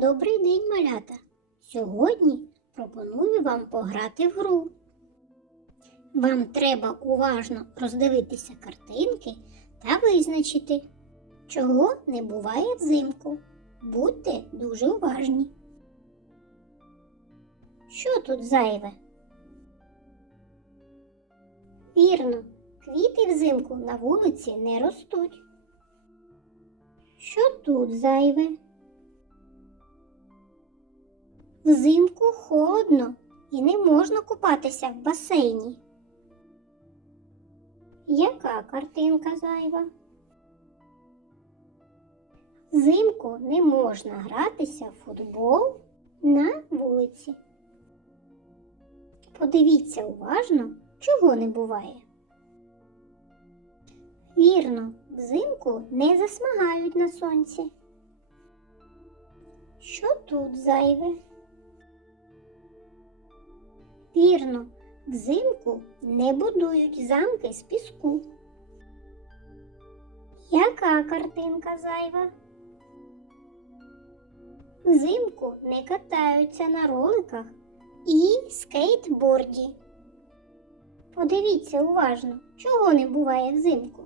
Добрий день, малята! Сьогодні пропоную вам пограти в гру. Вам треба уважно роздивитися картинки та визначити, чого не буває взимку. Будьте дуже уважні. Що тут зайве? Вірно, квіти взимку на вулиці не ростуть. Що тут зайве? Взимку холодно і не можна купатися в басейні. Яка картинка зайва? Взимку не можна гратися в футбол на вулиці. Подивіться уважно, чого не буває. Вірно, взимку не засмагають на сонці. Що тут зайве? Вірно, взимку не будують замки з піску. Яка картинка зайва? Взимку не катаються на роликах і скейтборді. Подивіться уважно, чого не буває взимку.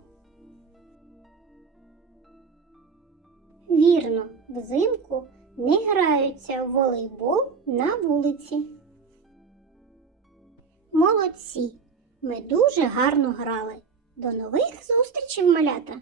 Вірно, взимку не граються в волейбол на вулиці. Молодці! Ми дуже гарно грали. До нових зустрічей, малята!